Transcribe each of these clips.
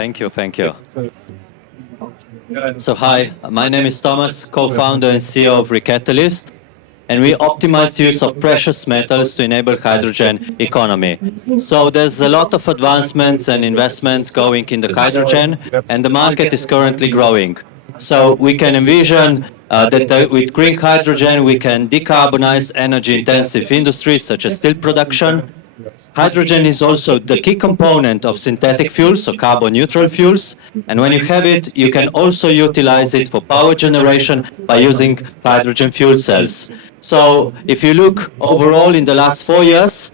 Thank you, thank you. So hi, my name is Tomaz, co-founder and CEO of Recatalyst, and we optimize the use of precious metals to enable hydrogen economy. So there's a lot of advancements and investments going in the hydrogen, and the market is currently growing. So we can envision that with green hydrogen, we can decarbonize energy-intensive industries such as steel production. Hydrogen is also the key component of synthetic fuels, so carbon-neutral fuels. And when you have it, you can also utilize it for power generation by using hydrogen fuel cells. So if you look overall in the last 4 years,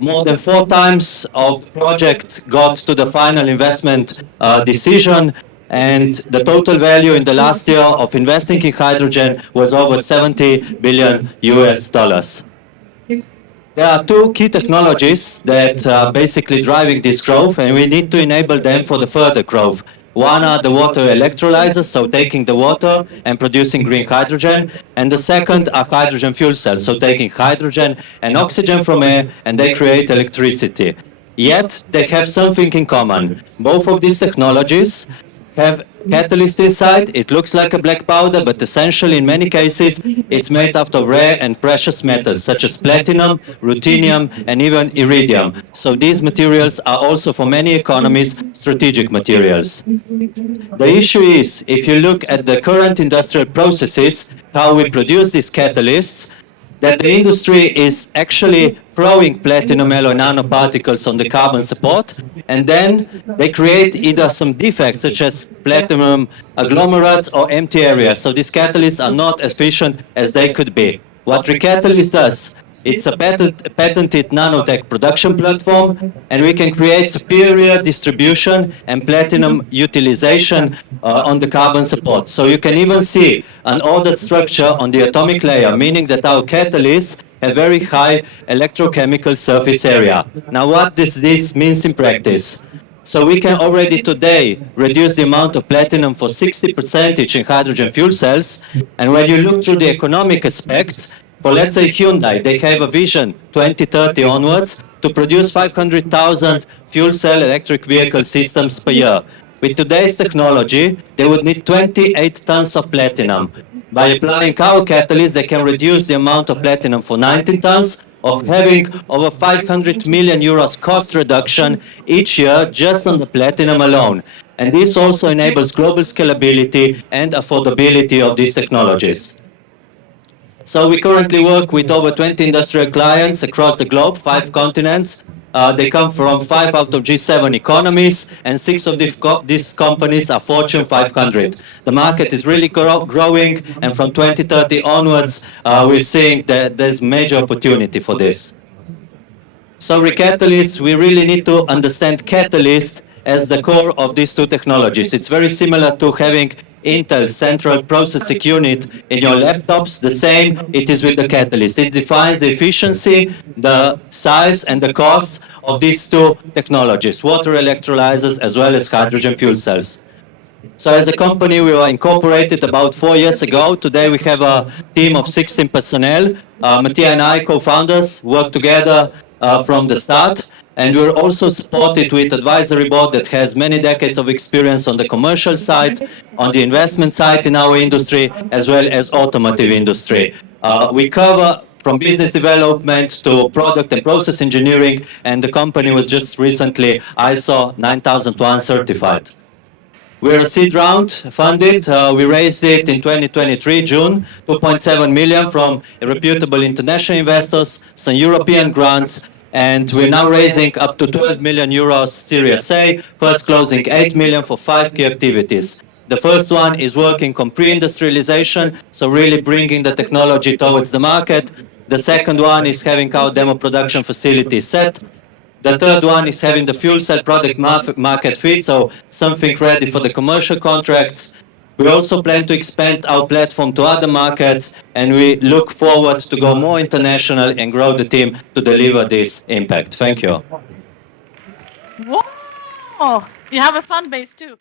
more than 4 times of projects got to the final investment decision, and the total value in the last year of investing in hydrogen was over $70 billion US. There are 2 key technologies that are basically driving this growth, and we need to enable them for the further growth. One are the water electrolyzers, so taking the water and producing green hydrogen, and the second are hydrogen fuel cells, so taking hydrogen and oxygen from air, and they create electricity. Yet, they have something in common. Both of these technologies have catalyst inside. It looks like a black powder, but essentially in many cases it's made out of rare and precious metals such as platinum, ruthenium, and even iridium. So these materials are also for many economies strategic materials. The issue is, if you look at the current industrial processes, how we produce these catalysts, that the industry is actually throwing platinum alloy nanoparticles on the carbon support, and then they create either some defects such as platinum agglomerates or empty areas. So these catalysts are not as efficient as they could be. What Recatalyst does, it's a patented nanotech production platform, and we can create superior distribution and platinum utilization on the carbon support. So you can even see an ordered structure on the atomic layer, meaning that our catalysts have very high electrochemical surface area. Now, what does this mean in practice? So we can already today reduce the amount of platinum for 60% in hydrogen fuel cells, and when you look through the economic aspects, for let's say Hyundai, they have a vision 2030 onwards to produce 500,000 fuel cell electric vehicle systems per year. With today's technology, they would need 28 tons of platinum. By applying our catalyst, they can reduce the amount of platinum for 19 tons, of having over 500 million euros cost reduction each year just on the platinum alone. And this also enables global scalability and affordability of these technologies. So we currently work with over 20 industrial clients across the globe, 5 continents. They come from 5 out of G7 economies, and 6 of these companies are Fortune 500. The market is really growing, and from 2030 onwards, we're seeing that there's major opportunity for this. So Recatalyst, we really need to understand catalyst as the core of these 2 technologies. It's very similar to having Intel Central Processing Unit in your laptops. The same it is with the catalyst. It defines the efficiency, the size, and the cost of these 2 technologies, water electrolyzers as well as hydrogen fuel cells. So as a company, we were incorporated about 4 years ago. Today we have a team of 16 personnel. Mattia and I, co-founders, work together from the start. And we're also supported with advisory board that has many decades of experience on the commercial side, on the investment side in our industry, as well as automotive industry. We cover from business development to product and process engineering, and the company was just recently ISO 9001 certified. We're a seed round funded. We raised it in 2023, June, 2.7 million from reputable international investors, some European grants, and we're now raising up to 12 million euros Series A, first closing 8 million for 5 key activities. The first one is working on pre-industrialization, so really bringing the technology towards the market. The second one is having our demo production facility set. The third one is having the fuel cell product market fit, so something ready for the commercial contracts. We also plan to expand our platform to other markets, and we look forward to go more international and grow the team to deliver this impact. Thank you. Wow! You have a fan base too.